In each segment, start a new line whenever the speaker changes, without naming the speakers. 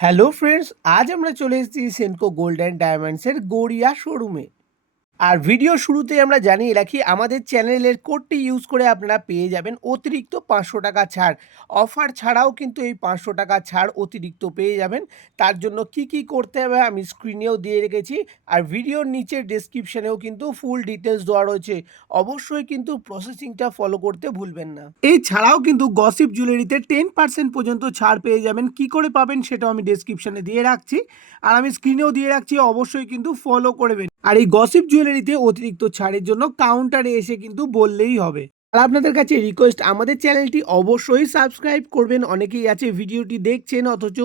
Hello friends আজ আমরা চলে এসেছি সেনকো গোল্ড অ্যান্ড ডায়মন্ডসের গড়িয়া শোরুমে। আর ভিডিও শুরুতে আমরা জানিয়ে রাখি, আমাদের চ্যানেলের কোডটি ইউজ করে আপনারা পেয়ে যাবেন অতিরিক্ত পাঁচশো টাকা ছাড়। অফার ছাড়াও কিন্তু এই পাঁচশো টাকা ছাড় অতিরিক্ত পেয়ে যাবেন। তার জন্য কি কি করতে হবে আমি স্ক্রিনেও দিয়ে রেখেছি আর ভিডিওর নিচের ডেসক্রিপশনেও কিন্তু ফুল ডিটেলস দেওয়া রয়েছে। অবশ্যই কিন্তু প্রসেসিংটা ফলো করতে ভুলবেন না। এছাড়াও কিন্তু গসিপ জুয়েলারিতে টেন পার্সেন্ট পর্যন্ত ছাড় পেয়ে যাবেন। কি করে পাবেন সেটাও আমি ডেসক্রিপশনে দিয়ে রাখছি। আর আমি স্ক্রিনেও দিয়ে রাখছি, অবশ্যই কিন্তু ফলো করবেন আর এই গসিপ জুয়েলারিতে অতিরিক্ত ছাড়ের জন্য কাউন্টারে এসে কিন্তু বললেই হবে। আর আপনাদের কাছে রিকোয়েস্ট আমাদের চ্যানেলটি অবশ্যই সাবস্ক্রাইব করবেন। অনেকেই আছে ভিডিওটি দেখছেন, অথচ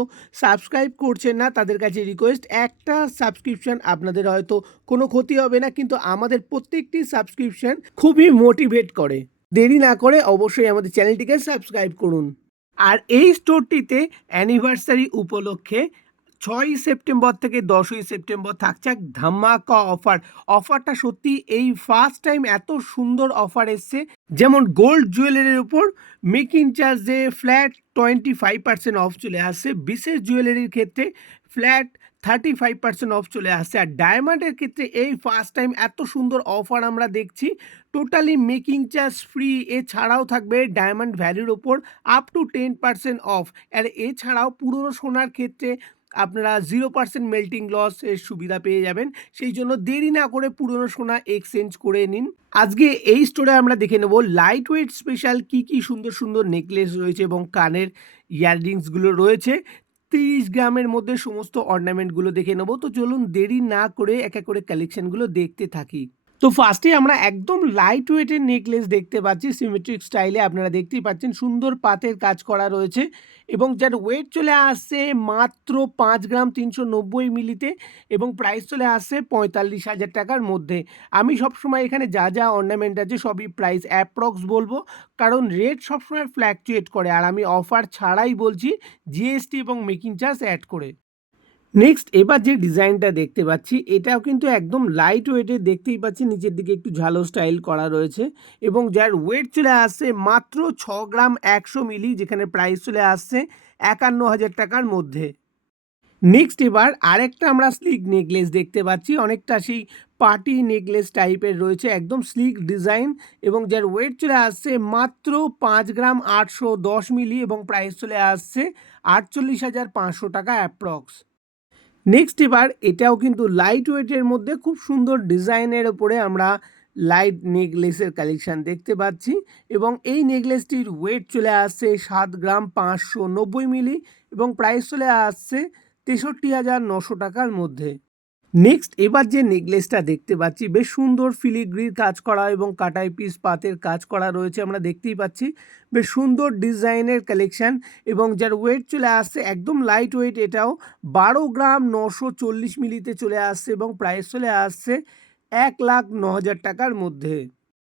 সাবস্ক্রাইব করছেন না। তাদের কাছে রিকোয়েস্ট একটা সাবস্ক্রিপশন আপনাদের হয়তো কোনো ক্ষতি হবে না, কিন্তু আমাদের প্রত্যেকটি সাবস্ক্রিপশন খুবই মোটিভেট করে। দেরি না করে অবশ্যই আমাদের চ্যানেলটিকে সাবস্ক্রাইব করুন। আর এই স্টোরটিতে অ্যানিভার্সারি উপলক্ষে ছয়ই সেপ্টেম্বর থেকে দশই সেপ্টেম্বর থাকছে এক ধামাকা অফার। অফারটা সত্যি এই ফার্স্ট টাইম এত সুন্দর অফার এসছে। যেমন গোল্ড জুয়েলারির উপর মেকিং চার্জে flat twenty five percent off চলে আসছে বিশেষ জুয়েলারির ক্ষেত্রে flat thirty five percent off চলে আসছে আর ডায়মন্ডের ক্ষেত্রে এই ফার্স্ট টাইম এত সুন্দর অফার আমরা দেখছি। টোটালি মেকিং চার্জ ফ্রি এছাড়াও থাকবে ডায়মন্ড ভ্যালির ওপর up to ten percent off আর এছাড়াও পুরনো সোনার ক্ষেত্রে আপনারা জিরো পার্সেন্ট মেল্টিং লস এর সুবিধা পেয়ে যাবেন। সেই জন্য দেরি না করে পুরনো সোনা এক্সচেঞ্জ করে নিন। আজকে এই স্টোরে আমরা দেখে নেব লাইট ওয়েট স্পেশাল কি কি সুন্দর সুন্দর নেকলেস রয়েছে এবং কানের ইয়াররিংসগুলো রয়েছে। তিরিশ গ্রামের মধ্যে সমস্ত অর্নামেন্টগুলো দেখে নেব। তো চলুন দেরি না করে এক এক করে কালেকশনগুলো দেখতে থাকি। তো ফার্স্টে আমরা একদম লাইট ওয়েটের নেকলেস দেখতে পাচ্ছি। সিমেট্রিক স্টাইলে আপনারা দেখতেই পাচ্ছেন। সুন্দর পাতের কাজ করা রয়েছে এবং যার ওয়েট চলে আসছে মাত্র পাঁচ গ্রাম তিনশো নব্বই মিলিতে এবং প্রাইস চলে আসছে পঁয়তাল্লিশ হাজার টাকার মধ্যে। আমি সবসময় এখানে যা যা অর্নামেন্ট আছে সবই প্রাইস অ্যাপ্রক্স বলব। কারণ রেট সবসময় ফ্ল্যাকচুয়েট করে। আর আমি অফার ছাড়াই বলছি জিএসটি এবং মেকিং চার্জ অ্যাড করে। নেক্সট এবার যে ডিজাইনটা দেখতে পাচ্ছি, এটাও কিন্তু একদম লাইট ওয়েটের দেখতেই পাচ্ছি। নিচের দিকে একটু ঝালো স্টাইল করা রয়েছে এবং যার ওয়েট চলে আসছে মাত্র ছ গ্রাম একশো মিলি, যেখানে প্রাইস চলে আসছে একান্ন হাজার টাকার মধ্যে। নেক্সট এবার আরেকটা আমরা স্লিক নেকলেস দেখতে পাচ্ছি। অনেকটা সেই পার্টি নেকলেস টাইপের রয়েছে, একদম স্লিক ডিজাইন এবং যার ওয়েট চলে আসছে মাত্র পাঁচ গ্রাম আটশো দশ মিলি এবং প্রাইস চলে আসছে আটচল্লিশ হাজার পাঁচশো টাকা অ্যাপ্রক্স নেক্সট এবার এটাও কিন্তু লাইট ওয়েটের মধ্যে খুব সুন্দর ডিজাইনের ওপরে আমরা লাইট নেকলেসের কালেকশান দেখতে পাচ্ছি এবং এই নেকলেসটির ওয়েট চলে আসছে সাত গ্রাম পাঁচশো নব্বই মিলি এবং প্রাইস চলে আসছে তেষট্টি হাজার নশো টাকার মধ্যে। নেক্সট এবার যে নেকলেসটা দেখতে পাচ্ছি, বেশ সুন্দর ফিলিগ্রির কাজ করা এবং কাটাই পিস পাতের কাজ করা রয়েছে, আমরা দেখতেই পাচ্ছি। বেশ সুন্দর ডিজাইনের কালেকশান এবং যার ওয়েট চলে আসছে একদম লাইট ওয়েট এটাও বারো গ্রাম নশো চল্লিশ মিলিতে চলে আসছে এবং প্রাইস চলে আসছে এক লাখ ন হাজার টাকার মধ্যে।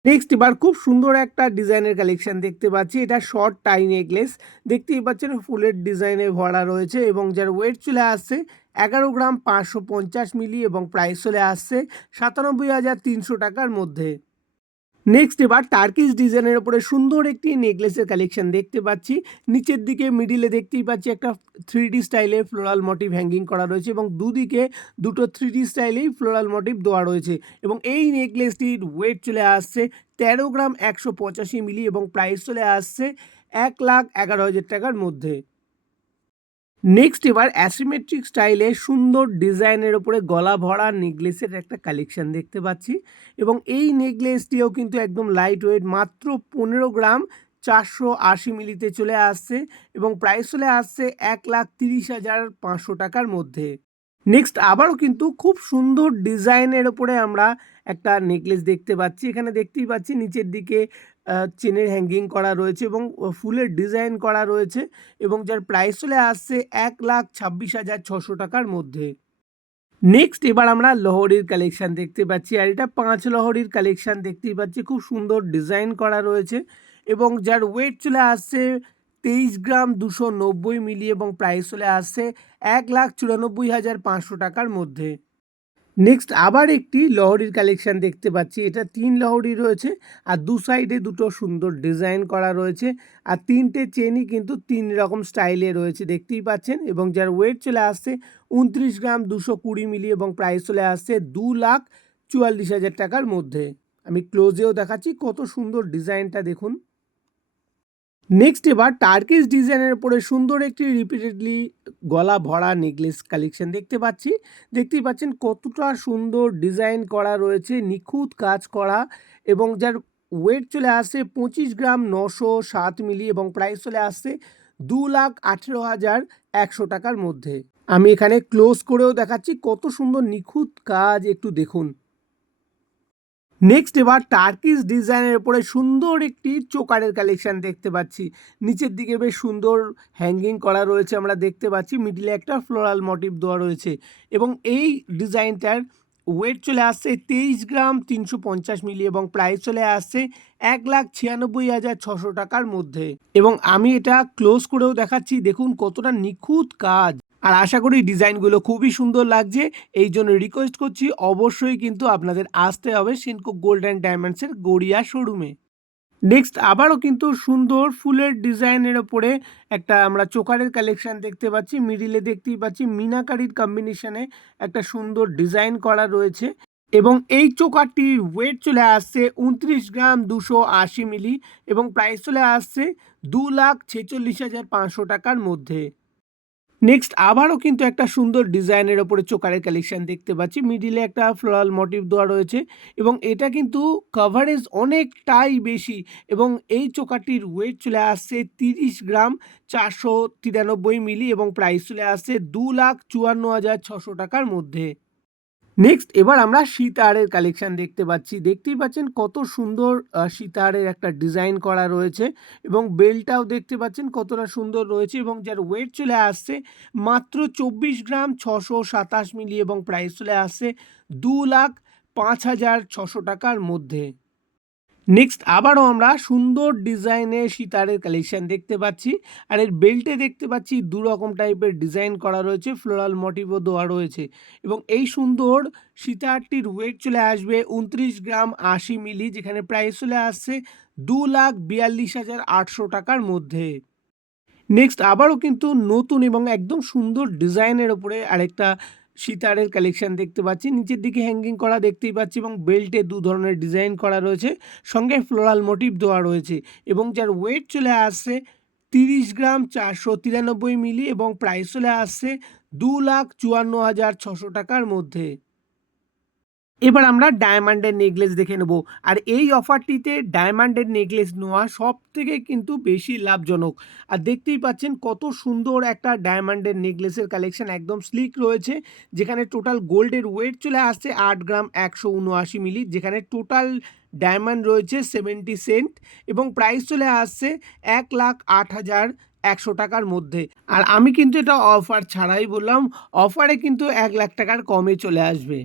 নেক্সট এবার খুব সুন্দর একটা ডিজাইনের কালেকশন দেখতে পাচ্ছি, এটা শর্ট টাই নেকলেস দেখতেই পাচ্ছেন, ফুলের ডিজাইনে ভরা রয়েছে এবং যার ওয়েট চলে আসছে এগারো গ্রাম পাঁচশো পঞ্চাশ মিলি এবং প্রাইস চলে আসছে সাতানব্বই হাজার তিনশো টাকার মধ্যে। নেক্সট এবার টার্কিশ ডিজাইনের ওপরে সুন্দর একটি নেকলেসের কালেকশন দেখতে পাচ্ছি। নিচের দিকে মিডিলে দেখতেই পাচ্ছি একটা থ্রি ডি স্টাইলে ফ্লোরাল মোটিভ হ্যাঙ্গিং করা রয়েছে এবং দুদিকে দুটো থ্রি ডি স্টাইলেই ফ্লোরাল মোটিভ দেওয়া রয়েছে এবং এই নেকলেসটির ওয়েট চলে আসছে তেরো গ্রাম একশো পঁচাশি মিলি এবং প্রাইস চলে আসছে এক লাখ এগারো হাজার টাকার মধ্যে। নেক্সট এবার অ্যাসিমেট্রিক স্টাইলে সুন্দর ডিজাইনের ওপরে গলা ভরা নেকলেসের একটা কালেকশন দেখতে পাচ্ছি। এবং এই নেকলেসটিও কিন্তু একদম লাইট ওয়েট মাত্র পনেরো গ্রাম চারশো আশি মিলিতে চলে আসছে এবং প্রাইস চলে আসছে এক লাখ তিরিশ হাজার পাঁচশো টাকার মধ্যে। নেক্সট আবারও কিন্তু খুব সুন্দর ডিজাইনের ওপরে আমরা একটা নেকলেস দেখতে পাচ্ছি। এখানে দেখতেই পাচ্ছি নিচের দিকে চেনের হ্যাঙ্গিং করা রয়েছে এবং ফুলের ডিজাইন করা রয়েছে এবং যার প্রাইস চলে আসছে এক লাখ ছাব্বিশ হাজার ছশো টাকার মধ্যে। নেক্সট এবার আমরা লহরির কালেকশান দেখতে পাচ্ছি আর এটা পাঁচ লহরির কালেকশান দেখতেই পাচ্ছি। খুব সুন্দর ডিজাইন করা রয়েছে এবং যার ওয়েট চলে আসছে তেইশ গ্রাম দুশো নব্বই মিলি এবং প্রাইস চলে আসছে এক লাখ চুরানব্বই হাজার পাঁচশো টাকার মধ্যে। নেক্সট আবার একটি লহরির কালেকশন দেখতে পাচ্ছি। এটা তিন লহরি রয়েছে আর দু সাইডে দুটো সুন্দর ডিজাইন করা রয়েছে আর তিনটে চেনই কিন্তু তিন রকম স্টাইলে রয়েছে, দেখতেই পাচ্ছেন? এবং যার ওয়েট চলে আসছে উনত্রিশ গ্রাম দুশো কুড়ি মিলি এবং প্রাইস চলে আসছে দু লাখ চুয়াল্লিশ হাজার টাকার মধ্যে। আমি ক্লোজেও দেখাচ্ছি, কত সুন্দর ডিজাইনটা দেখুন। নেক্সট এবার টার্কিশ ডিজাইনের উপরে সুন্দর একটি রিপিটেডলি গলা ভরা নেকলেস কালেকশন দেখতে পাচ্ছি। দেখতেই পাচ্ছেন কতটা সুন্দর ডিজাইন করা রয়েছে, নিখুঁত কাজ করা এবং যার ওয়েট চলে আসছে পঁচিশ গ্রাম নশো সাত মিলি এবং প্রাইস চলে আসছে দু লাখ আঠেরো হাজার একশো টাকার মধ্যে। আমি এখানে ক্লোজ করেও দেখাচ্ছি কত সুন্দর নিখুঁত কাজ, একটু দেখুন। নেক্সট এবার টার্কিস ডিজাইনের উপরে সুন্দর একটি চোকারের কালেকশন দেখতে পাচ্ছি। নিচের দিকে বেশ সুন্দর হ্যাঙ্গিং করা রয়েছে, আমরা দেখতে পাচ্ছি। মিডিলে একটা ফ্লোরাল মোটিভ দেওয়া রয়েছে এবং এই ডিজাইনটার ওয়েট চলে আসছে তেইশ গ্রাম তিনশো পঞ্চাশ মিলি এবং প্রাইস চলে আসছে এক লাখ ছিয়ানব্বই হাজার ছশো টাকার মধ্যে। এবং আমি এটা ক্লোজ করেও দেখাচ্ছি, দেখুন কতটা নিখুঁত কাজ। আর আশা করি ডিজাইনগুলো খুবই সুন্দর লাগছে। এই জন্য রিকোয়েস্ট করছি, অবশ্যই কিন্তু আপনাদের আসতে হবে সিনকো গোল্ড অ্যান্ড ডায়মন্ডসের গড়িয়া শোরুমে। নেক্সট আবারও কিন্তু সুন্দর ফুলের ডিজাইনের ওপরে একটা আমরা চোকারের কালেকশন দেখতে পাচ্ছি। মিডিলে দেখতেই পাচ্ছি মিনাকারির কম্বিনেশনে একটা সুন্দর ডিজাইন করা রয়েছে। এবং এই চোকারটির ওয়েট চলে আসছে উনত্রিশ গ্রাম দুশো আশি মিলি এবং প্রাইস চলে আসছে দু লাখ ছেচল্লিশ হাজার পাঁচশো টাকার মধ্যে। নেক্সট আবারও কিন্তু একটা সুন্দর ডিজাইনের ওপরে চোকারের কালেকশান দেখতে পাচ্ছি। মিডিলে একটা ফ্লোরাল মোটিভ দেওয়া রয়েছে এবং এটা কিন্তু কাভারেজ অনেকটাই বেশি এবং এই চোকারটির ওয়েট চলে আসছে তিরিশ গ্রাম চারশো তিরানব্বই মিলি এবং প্রাইস চলে আসছে দু লাখ চুয়ান্ন হাজার ছশো টাকার মধ্যে। নেক্সট এবার আমরা সীতাহারের কালেকশান দেখতে পাচ্ছি। দেখতেই পাচ্ছেন কত সুন্দর সীতাহারের একটা ডিজাইন করা রয়েছে এবং বেলটাও দেখতে পাচ্ছেন কতটা সুন্দর রয়েছে এবং যার ওয়েট চলে আসছে মাত্র চব্বিশ গ্রাম ছশো সাতাশ মিলি এবং প্রাইস চলে আসছে দু লাখ পাঁচ হাজার ছশো টাকার মধ্যে। নেক্সট আবারও আমরা সুন্দর ডিজাইনের সীতারের কালেকশান দেখতে পাচ্ছি। আর এর বেল্টে দেখতে পাচ্ছি দু রকম টাইপের ডিজাইন করা রয়েছে ফ্লোরাল মোটিভও দেওয়া রয়েছে। এবং এই সুন্দর সীতাহারটির ওয়েট চলে আসবে উনত্রিশ গ্রাম আশি মিলি যেখানে প্রাইস চলে আসছে দু লাখ বিয়াল্লিশ হাজার আটশো টাকার মধ্যে। নেক্সট আবারও কিন্তু নতুন এবং একদম সুন্দর ডিজাইনের ওপরে আরেকটা সীতারের কালেকশন দেখতে পাচ্ছি। নিচের দিকে হ্যাঙ্গিং করা দেখতেই পাচ্ছি এবং বেল্টে দু ধরনের ডিজাইন করা রয়েছে। সঙ্গে ফ্লোরাল মোটিভ দেওয়া রয়েছে এবং যার ওয়েট চলে আসছে তিরিশ গ্রাম চারশো তিরানব্বই মিলি এবং প্রাইস চলে আসছে দু লাখ চুয়ান্ন হাজার ছশো টাকার মধ্যে। এবার আমরা ডায়মন্ডের নেকলেস দেখে নেব। আর এই অফারটিতে ডায়মন্ডের নেকলেস নেওয়া সব থেকে কিন্তু বেশি লাভজনক। আর দেখতেই পাচ্ছেন কত সুন্দর একটা ডায়মন্ডের নেকলেসের কালেকশন একদম স্লিক রয়েছে, যেখানে টোটাল গোল্ডের ওয়েট চলে আসছে আট গ্রাম একশো উনআশি মিলি যেখানে টোটাল ডায়মন্ড রয়েছে সেভেন্টি সেন্ট এবং প্রাইস চলে আসছে এক লাখ আট হাজার একশো টাকার মধ্যে। আর আমি কিন্তু এটা অফার ছাড়াই বললাম অফারে কিন্তু এক লাখ টাকার কমে চলে আসবে।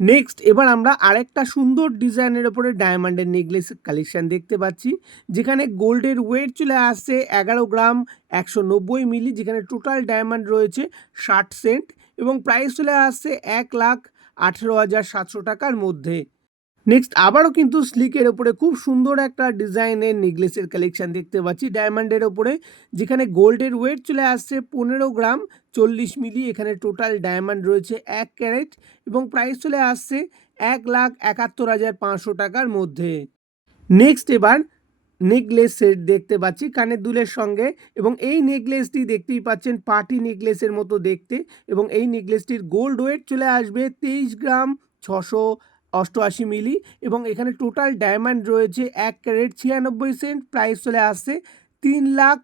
নেক্সট এবার আমরা আরেকটা সুন্দর ডিজাইনের ওপরে ডায়মন্ডের নেকলেস কালেকশান দেখতে পাচ্ছি, যেখানে গোল্ডের ওয়েট চলে আসছে এগারো গ্রাম একশো নব্বই মিলি যেখানে টোটাল ডায়মন্ড রয়েছে ষাট সেন্ট এবং প্রাইস চলে আসছে এক লাখ আঠেরো হাজার সাতশো টাকার মধ্যে। নেক্সট আবারও কিন্তু স্লিকের ওপরে খুব সুন্দর একটা ডিজাইনের নেকলেসের কালেকশান দেখতে পাচ্ছি ডায়মন্ডের ওপরে, যেখানে গোল্ডের ওয়েট চলে আসছে পনেরো গ্রাম চল্লিশ মিলি এখানে টোটাল ডায়মন্ড রয়েছে এক ক্যারেট এবং প্রাইস চলে আসছে এক লাখ একাত্তর হাজার পাঁচশো টাকার মধ্যে। নেক্সট এবার নেকলেস সেট দেখতে পাচ্ছি কানের দুলের সঙ্গে এবং এই নেকলেসটি দেখতেই পাচ্ছেন পার্টি নেকলেসের মতো দেখতে এবং এই নেকলেসটির গোল্ড ওয়েট চলে আসবে তেইশ গ্রাম ছশো অষ্টআশি মিলি এবং এখানে টোটাল ডায়মন্ড রয়েছে এক ক্যারেট ছিয়ানব্বই সেন্ট প্রাইস চলে আসছে তিন লাখ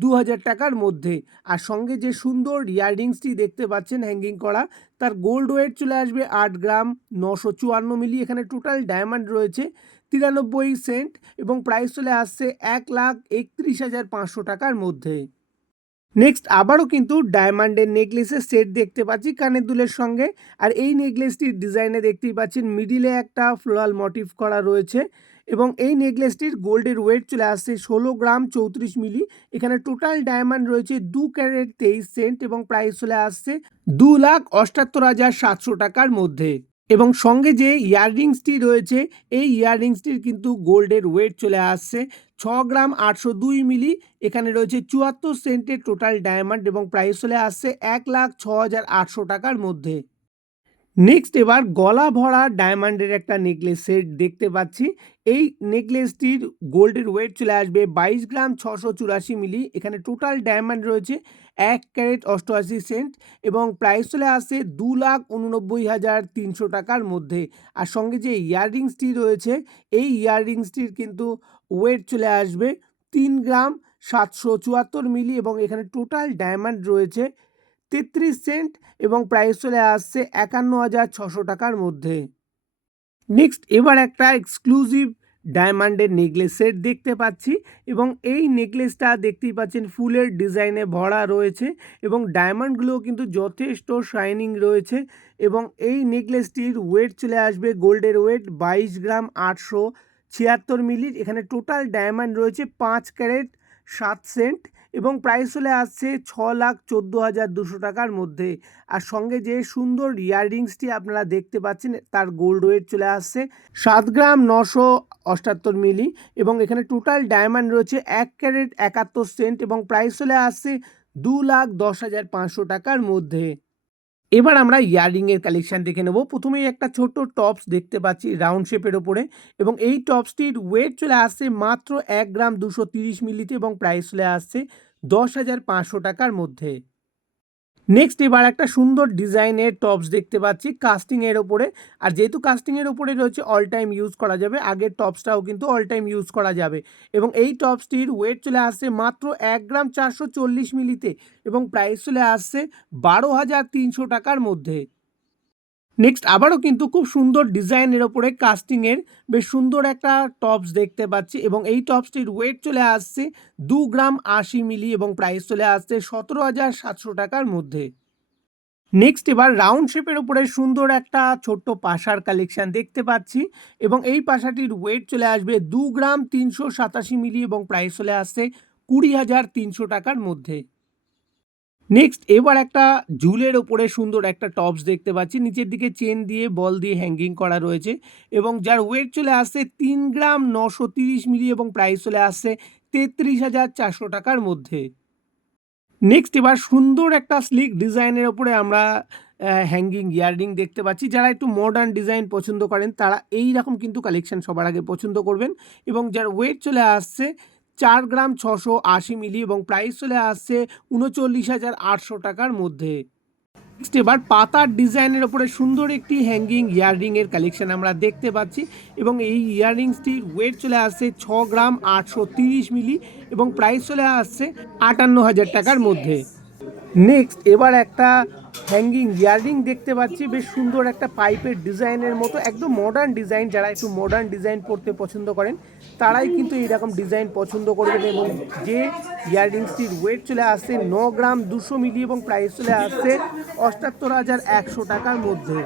দু হাজার টাকার মধ্যে। আর সঙ্গে যে সুন্দর ইয়াররিংসটি দেখতে পাচ্ছেন হ্যাঙ্গিং করা, তার গোল্ড ওয়েট চলে আসবে আট গ্রাম নশো চুয়ান্ন মিলি। এখানে টোটাল ডায়মন্ড রয়েছে তিরানব্বই সেন্ট এবং প্রাইস চলে আসছে এক লাখ একত্রিশ হাজার পাঁচশো টাকার মধ্যে। নেক্সট আবারও কিন্তু ডায়মন্ডের নেকলেসের সেট দেখতে পাচ্ছি কানের দুলের সঙ্গে। আর এই নেকলেসটির ডিজাইনে দেখতেই পাচ্ছেন মিডিলে একটা ফ্লোরাল মোটিভ করা রয়েছে। এবং এই নেকলেসটির গোল্ডের ওয়েট চলে আসছে ষোলো গ্রাম চৌত্রিশ মিলি। এখানে টোটাল ডায়মন্ড রয়েছে দু ক্যারেট তেইশ সেন্ট এবং প্রাইস চলে আসছে দু লাখ অষ্টাত্তর হাজার সাতশো টাকার মধ্যে। এবং সঙ্গে যে ইয়াররিংসটি রয়েছে, এই ইয়াররিংসটির কিন্তু গোল্ডের ওয়েট চলে আসছে ছ গ্রাম আটশো দুই মিলি। এখানে রয়েছে চুয়াত্তর সেন্টের টোটাল ডায়মন্ড এবং প্রাইস চলে আসছে এক লাখ ছ হাজার আটশো টাকার মধ্যে। নেক্সট এবার গলা ভরা ডায়মন্ডের একটা নেকলেস সেট দেখতে পাচ্ছি। এই নেকলেসটির গোল্ডের ওয়েট চলে আসবে বাইশ গ্রাম ছশো চুরাশি মিলি। এখানে টোটাল ডায়মন্ড রয়েছে এক ক্যারেট অষ্টআশি সেন্ট এবং প্রাইস চলে আসছে দু লাখ উননব্বই হাজার তিনশো টাকার মধ্যে। আর সঙ্গে যে ইয়াররিংসটি রয়েছে, এই ইয়াররিংসটির কিন্তু ওয়েট চলে আসবে তিন গ্রাম সাতশো চুয়াত্তর মিলি এবং এখানে টোটাল ডায়মন্ড রয়েছে তেত্রিশ সেন্ট এবং প্রাইস চলে আসছে একান্ন হাজার ছশো টাকার মধ্যে। নেক্সট এবার একটা এক্সক্লুসিভ ডায়মন্ডের নেকলেস সেট দেখতে পাচ্ছি এবং এই নেকলেসটা দেখতেই পাচ্ছেন ফুলের ডিজাইনে ভরা রয়েছে এবং ডায়মন্ডগুলো কিন্তু যথেষ্ট শাইনিং রয়েছে এবং এই নেকলেসটির ওয়েট চলে আসবে গোল্ডের ওয়েট বাইশ গ্রাম আটশো ছিয়াত্তর মিলির এখানে টোটাল ডায়মন্ড রয়েছে পাঁচ ক্যারেট সাত সেন্ট এবং প্রাইস চলে আসছে ছ লাখ চোদ্দ হাজার দুশো টাকার মধ্যে। আর সঙ্গে যে সুন্দর ইয়াররিংসটি আপনারা দেখতে পাচ্ছেন, তার গোল্ড ওয়েট চলে আসছে সাত গ্রাম নশো অষ্টাত্তর মিলি এবং এখানে টোটাল ডায়মন্ড রয়েছে এক ক্যারেট একাত্তর সেন্ট এবং প্রাইস চলে আসছে দু লাখ দশ হাজার পাঁচশো টাকার মধ্যে। এবার আমরা ইয়াররিংয়ের কালেকশান দেখে নেব। প্রথমেই একটা ছোট টপস দেখতে পাচ্ছি রাউন্ড শেপের ওপরে এবং এই টপসটির ওয়েট চলে আসছে মাত্র এক গ্রাম দুশো তিরিশ মিলিতে এবং প্রাইস চলে আসছে দশ হাজার পাঁচশো টাকার মধ্যে। নেক্সট এবার একটা সুন্দর ডিজাইনের টপস দেখতে পাচ্ছি কাস্টিংয়ের ওপরে আর যেহেতু কাস্টিংয়ের ওপরে রয়েছে অল টাইম ইউজ করা যাবে। আগের টপসটাও কিন্তু অল টাইম ইউজ করা যাবে। এবং এই টপসটির ওয়েট চলে আসছে মাত্র এক গ্রাম চারশো চল্লিশ মিলিতে এবং প্রাইস চলে আসছে বারো হাজার তিনশো টাকার মধ্যে। নেক্সট আবারও কিন্তু খুব সুন্দর ডিজাইনের ওপরে কাস্টিংয়ের বেশ সুন্দর একটা টপস দেখতে পাচ্ছি এবং এই টপসটির ওয়েট চলে আসছে দু গ্রাম আশি মিলি এবং প্রাইস চলে আসছে সতেরো হাজার সাতশো টাকার মধ্যে। নেক্সট এবার রাউন্ড শেপের উপরে সুন্দর একটা ছোট্ট পাশার কালেকশন দেখতে পাচ্ছি এবং এই পাশাটির ওয়েট চলে আসবে দু গ্রাম তিনশো সাতাশি মিলি এবং প্রাইস চলে আসছে কুড়ি হাজার তিনশো টাকার মধ্যে। নেক্সট এবার একটা ঝুলের ওপরে সুন্দর একটা টপস দেখতে পাচ্ছি। নিচের দিকে চেন দিয়ে বল দিয়ে হ্যাঙ্গিং করা রয়েছে এবং যার ওয়েট চলে আসছে তিন গ্রাম নশো তিরিশ মিলি এবং প্রাইস চলে আসছে তেত্রিশ হাজার চারশো টাকার মধ্যে। নেক্সট এবার সুন্দর একটা স্লিক ডিজাইনের ওপরে আমরা হ্যাঙ্গিং ইয়াররিং দেখতে পাচ্ছি। যারা একটু মডার্ন ডিজাইন পছন্দ করেন, তারা এই রকম কিন্তু কালেকশন সবার আগে পছন্দ করবেন এবং যার ওয়েট চলে আসছে চার গ্রাম ছশো আশি মিলি এবং প্রাইস চলে আসছে উনচল্লিশ হাজার আটশো টাকার মধ্যে। নেক্সট এবার পাতার ডিজাইনের ওপরে সুন্দর একটি হ্যাঙ্গিং ইয়াররিংয়ের কালেকশন আমরা দেখতে পাচ্ছি এবং এই ইয়াররিংসটির ওয়েট চলে আসছে ছ গ্রাম আটশো তিরিশ মিলি এবং প্রাইস চলে আসছে আটান্ন হাজার টাকার মধ্যে। নেক্সট এবার একটা হ্যাঙ্গিং ইয়াররিং দেখতে পাচ্ছি, বেশ সুন্দর একটা পাইপের ডিজাইনের মতো, একদম মডার্ন ডিজাইন যারা একটু মডার্ন ডিজাইন পড়তে পছন্দ করেন তারাই কিন্তু এইরকম ডিজাইন পছন্দ করবেন এবং যে ইয়াররিংসটির ওয়েট চলে আসছে ন গ্রাম দুশো মিলি এবং প্রাইস চলে আসছে অষ্টাত্তর হাজার একশো টাকার মধ্যে।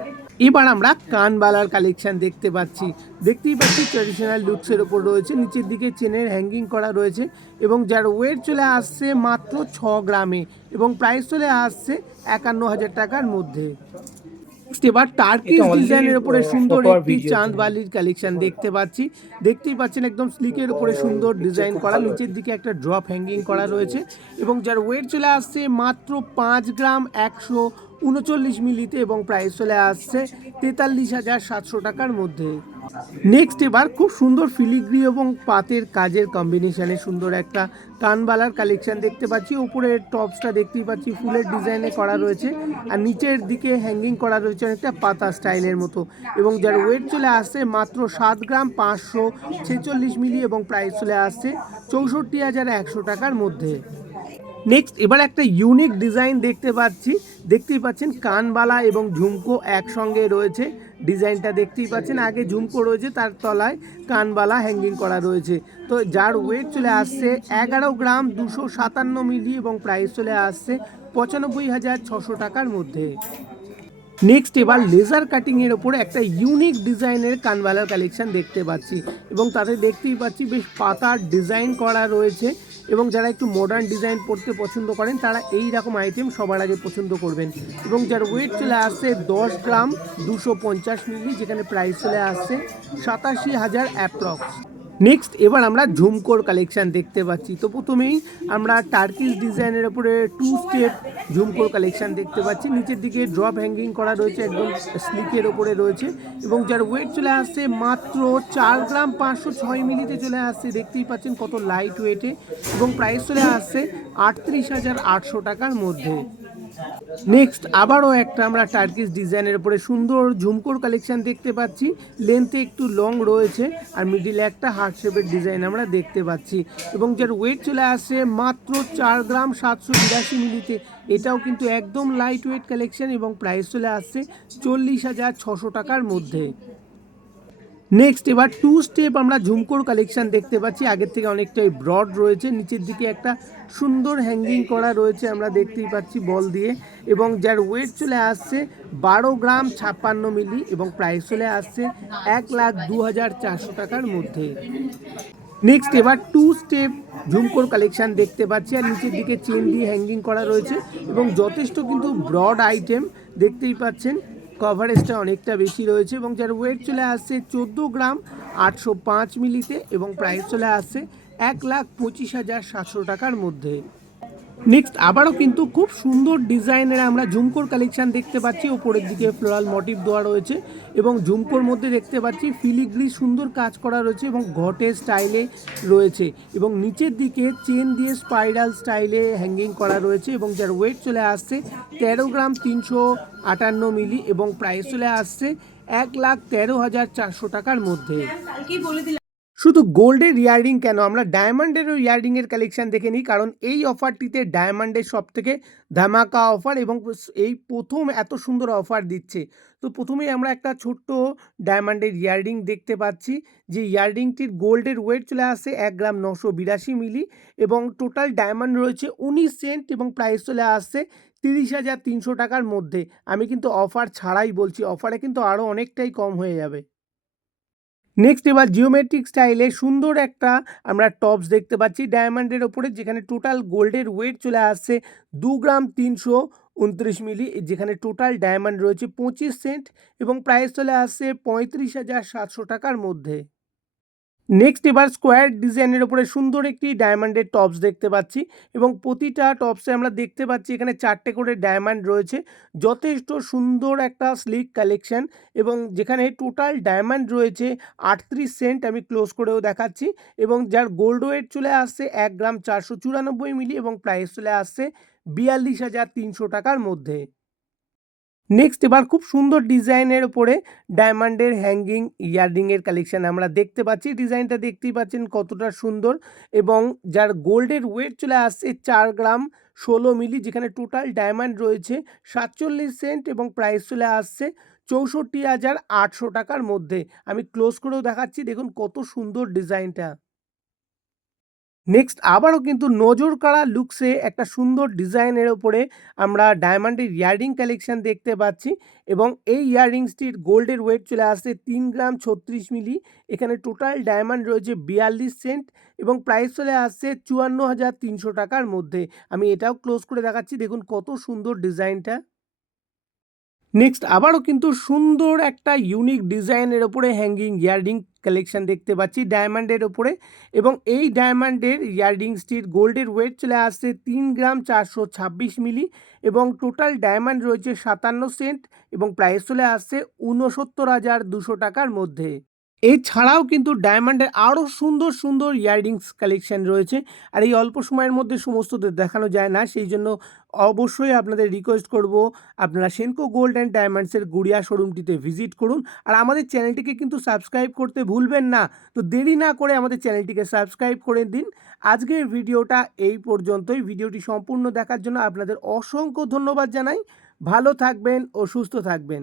এবার আমরা কানবালার কালেকশন দেখতে পাচ্ছি। দেখতেই পাচ্ছি ট্র্যাডিশনাল লুকসের ওপর রয়েছে, নিচের দিকে চেনের হ্যাঙ্গিং করা রয়েছে এবং যার ওয়েট চলে আসছে মাত্র ছ গ্রামে এবং প্রাইস চলে আসছে একান্ন হাজার টাকার মধ্যে। Next এবার টার্কিশ ডিজাইনের উপরে সুন্দর একটি চাঁদ বালির কালেকশন দেখতে পাচ্ছি। দেখতেই পাচ্ছেন একদম স্লিকের উপরে সুন্দর ডিজাইন করা নিচের দিকে একটা ড্রপ হ্যাঙ্গিং করা রয়েছে এবং যার ওয়েট চলে আসছে মাত্র পাঁচ গ্রাম একশো উনচল্লিশ মিলিতে এবং প্রাইস চলে আসছে তেতাল্লিশ হাজার সাতশো টাকার মধ্যে। নেক্সট এবার খুব সুন্দর ফিলিগ্রি এবং পাতের কাজের কম্বিনেশনে সুন্দর একটা কানবালার কালেকশন দেখতে পাচ্ছি। উপরের টপসটা দেখতেই পাচ্ছি, ফুলের ডিজাইনে করা রয়েছে আর নিচের দিকে হ্যাঙ্গিং করা রয়েছে অনেকটা পাতা স্টাইলের মতো। এবং যার ওয়েট চলে আসছে মাত্র সাত গ্রাম পাঁচশো ছেচল্লিশ মিলি এবং প্রাইস চলে আসছে চৌষট্টি হাজার একশো টাকার মধ্যে। নেক্সট এবার একটা ইউনিক ডিজাইন দেখতে পাচ্ছি। দেখতেই পাচ্ছেন কানবালা এবং ঝুমকো একসঙ্গে রয়েছে। ডিজাইনটা দেখতেই পাচ্ছেন। আগে ঝুমকো রয়েছে, তার তলায় কানবালা হ্যাঙ্গিং করা রয়েছে। তো যার ওয়েট চলে আসছে এগারো গ্রাম দুশো সাতান্ন মিলি এবং প্রাইস চলে আসছে পঁচানব্বই হাজার ছশো টাকার মধ্যে। নেক্সট এবার লেজার কাটিংয়ের ওপরে একটা ইউনিক ডিজাইনের কানবালার কালেকশন দেখতে পাচ্ছি এবং তাতে দেখতেই পাচ্ছি বেশ পাতার ডিজাইন করা রয়েছে। এবং যারা একটু মডার্ন ডিজাইন পড়তে পছন্দ করেন, তারা এই রকম আইটেম সবার আগে পছন্দ করবেন। এবং যার ওয়েট চলে আসছে দশ গ্রাম দুশো পঞ্চাশ মিলি যেখানে প্রাইস চলে আসছে সাতাশি হাজার অ্যাপ্রক্স নেক্সট এবার আমরা ঝুমকোর কালেকশন দেখতে পাচ্ছি। তো প্রথমেই আমরা টার্কিশ ডিজাইনের উপরে টু স্টেপ ঝুমকোর কালেকশন দেখতে পাচ্ছি। নিচের দিকে ড্রপ হ্যাঙ্গিং করা রয়েছে, একদম স্লিকের ওপরে রয়েছে এবং যার ওয়েট চলে আসছে মাত্র চার গ্রাম পাঁচশো ছয় মিলিতে চলে আসছে। দেখতেই পাচ্ছেন কত লাইট ওয়েটে এবং প্রাইস চলে আসছে আটত্রিশ হাজার আটশো টাকার মধ্যে। নেক্সট আবারও একটা আমরা টার্কিশ ডিজাইনের উপরে সুন্দর ঝুমকোর কালেকশন দেখতে পাচ্ছি। লেন্থে একটু লং রয়েছে আর মিডিলে একটা হার্ট শেপের ডিজাইন আমরা দেখতে পাচ্ছি। এবং যার ওয়েট চলে আসছে মাত্র চার গ্রাম সাতশো বিরাশি মিলিতে। এটাও কিন্তু একদম লাইট ওয়েট কালেকশন এবং প্রাইস চলে আসছে চল্লিশ হাজার ছশো টাকার মধ্যে। নেক্সট এবার টু স্টেপ আমরা ঝুমকোর কালেকশন দেখতে পাচ্ছি। আগের থেকে অনেকটাই ব্রড রয়েছে। নিচের দিকে একটা সুন্দর হ্যাঙ্গিং করা রয়েছে, আমরা দেখতেই পাচ্ছি বল দিয়ে। এবং যার ওয়েট চলে আসছে বারো গ্রাম ছাপ্পান্ন মিলি এবং প্রাইস চলে আসছে এক লাখ দু হাজার চারশো টাকার মধ্যে। নেক্সট এবার টু স্টেপ ঝুমকোর কালেকশন দেখতে পাচ্ছি, আর নিচের দিকে চেন দিয়ে হ্যাঙ্গিং করা রয়েছে এবং যথেষ্ট কিন্তু ব্রড আইটেম দেখতেই পাচ্ছেন কভারেজটা অনেকটা বেশি রয়েছে এবং যার ওয়েট চলে আসছে চোদ্দ গ্রাম আটশো পাঁচ মিলিতে এবং প্রাইস চলে আসছে এক লাখ পঁচিশ হাজার সাতশো টাকার মধ্যে। নেক্সট আবারও কিন্তু খুব সুন্দর ডিজাইনের আমরা ঝুমকোর কালেকশন দেখতে পাচ্ছি। ওপরের দিকে ফ্লোরাল মোটিভ দেওয়া রয়েছে এবং ঝুমকোর মধ্যে দেখতে পাচ্ছি ফিলিগ্রি সুন্দর কাজ করা রয়েছে এবং ঘটে স্টাইলে রয়েছে এবং নিচের দিকে চেন দিয়ে স্পাইরাল স্টাইলে হ্যাঙ্গিং করা রয়েছে এবং যার ওয়েট চলে আসছে তেরো গ্রাম তিনশো আটান্ন মিলি এবং প্রাইস চলে আসছে এক লাখ তেরো হাজার চারশো টাকার মধ্যে। শুধু গোল্ডের ইয়াররিং কেন? আমরা ডায়মন্ডেরও ইয়াররিংয়ের কালেকশান দেখে নিই, কারণ এই অফারটিতে ডায়মন্ডের সব থেকে ধামাকা অফার এবং এই প্রথম এত সুন্দর অফার দিচ্ছে। তো প্রথমেই আমরা একটা ছোট্ট ডায়মন্ডের ইয়াররিং দেখতে পাচ্ছি, যে ইয়াররিংটির গোল্ডের ওয়েট চলে আসে এক গ্রাম নশো বিরাশি মিলি এবং টোটাল ডায়মন্ড রয়েছে উনিশ সেন্ট এবং প্রাইস চলে আসছে তিরিশ হাজার তিনশো টাকার মধ্যে। আমি কিন্তু অফার ছাড়াই বলছি অফারে কিন্তু আরও অনেকটাই কম হয়ে যাবে। নেক্সট এবার জিওমেট্রিক স্টাইলে সুন্দর একটা আমরা টপস দেখতে পাচ্ছি। ডায়মন্ডের ওপরে যেখানে টোটাল গোল্ডের ওয়েট চলে আসছে দু গ্রাম তিনশো উনত্রিশ মিলি যেখানে টোটাল ডায়মন্ড রয়েছে পঁচিশ সেন্ট এবং প্রাইস চলে আসছে পঁয়ত্রিশ হাজার সাতশো টাকার মধ্যে। নেক্সট এবার স্কোয়ার ডিজাইনের উপরে সুন্দর একটি ডায়মন্ডের টপস দেখতে পাচ্ছি এবং প্রতিটা টপসে আমরা দেখতে পাচ্ছি এখানে চারটে করে ডায়মন্ড রয়েছে। যথেষ্ট সুন্দর একটা স্লিক কালেকশন এবং যেখানে টোটাল ডায়মন্ড রয়েছে আটত্রিশ সেন্ট আমি ক্লোজ করেও দেখাচ্ছি এবং যার গোল্ড ওয়েট চলে আসছে এক গ্রাম চারশো চুরানব্বই মিলি এবং প্রাইস চলে আসছে বিয়াল্লিশ হাজার তিনশো টাকার মধ্যে। নেক্সট এবার খুব সুন্দর ডিজাইনের ওপরে ডায়মন্ডের হ্যাঙ্গিং ইয়াররিংয়ের কালেকশন আমরা দেখতে পাচ্ছি। ডিজাইনটা দেখতেই পাচ্ছেন কতটা সুন্দর এবং যার গোল্ডের ওয়েট চলে আসছে চার গ্রাম ষোলো মিলি, যেখানে টোটাল ডায়মন্ড রয়েছে সাতচল্লিশ সেন্ট এবং প্রাইস চলে আসছে চৌষট্টি হাজার আটশো টাকার মধ্যে। আমি ক্লোজ করেও দেখাচ্ছি, দেখুন কত সুন্দর ডিজাইনটা নেক্সট আবারও কিন্তু নজর কাড়া লুকসে একটা সুন্দর ডিজাইনের ওপরে আমরা ডায়মন্ডের ইয়াররিং কালেকশন দেখতে পাচ্ছি এবং এই ইয়াররিংসটির গোল্ডের ওয়েট চলে আসছে তিন গ্রাম ছত্রিশ মিলি। এখানে টোটাল ডায়মন্ড রয়েছে বিয়াল্লিশ সেন্ট এবং প্রাইস চলে আসছে চুয়ান্ন হাজার তিনশো টাকার মধ্যে। আমি এটাও ক্লোজ করে দেখাচ্ছি। দেখুন কত সুন্দর ডিজাইনটা। নেক্সট আবারও কিন্তু সুন্দর একটা ইউনিক ডিজাইনের ওপরে হ্যাঙ্গিং ইয়াররিং কালেকশন দেখতে পাচ্ছি ডায়মন্ডের ওপরে। এবং এই ডায়মন্ডের ইয়াররিংসটির গোল্ডের ওয়েট চলে আসছে তিন গ্রাম চারশো ছাব্বিশ মিলি এবং টোটাল ডায়মন্ড রয়েছে সাতান্ন সেন্ট এবং প্রাইস চলে আসছে ঊনসত্তর হাজার দুশো টাকার মধ্যে। এছাড়াও কিন্তু ডায়মন্ডের আরও সুন্দর সুন্দর ইয়াররিংস কালেকশন রয়েছে। আর এই অল্প সময়ের মধ্যে সমস্ত দেখানো যায় না, সেই জন্য অবশ্যই আপনাদের রিকোয়েস্ট করব, আপনারা সেনকো গোল্ড অ্যান্ড ডায়মন্ডসের গুড়িয়া শোরুমটিতে ভিজিট করুন। আর আমাদের চ্যানেলটিকে কিন্তু সাবস্ক্রাইব করতে ভুলবেন না, তো দেরি না করে আমাদের চ্যানেলটিকে সাবস্ক্রাইব করে দিন। আজকের ভিডিওটা এই পর্যন্তই। ভিডিওটি সম্পূর্ণ দেখার জন্য আপনাদের অসংখ্য ধন্যবাদ জানাই। ভালো থাকবেন ও সুস্থ থাকবেন।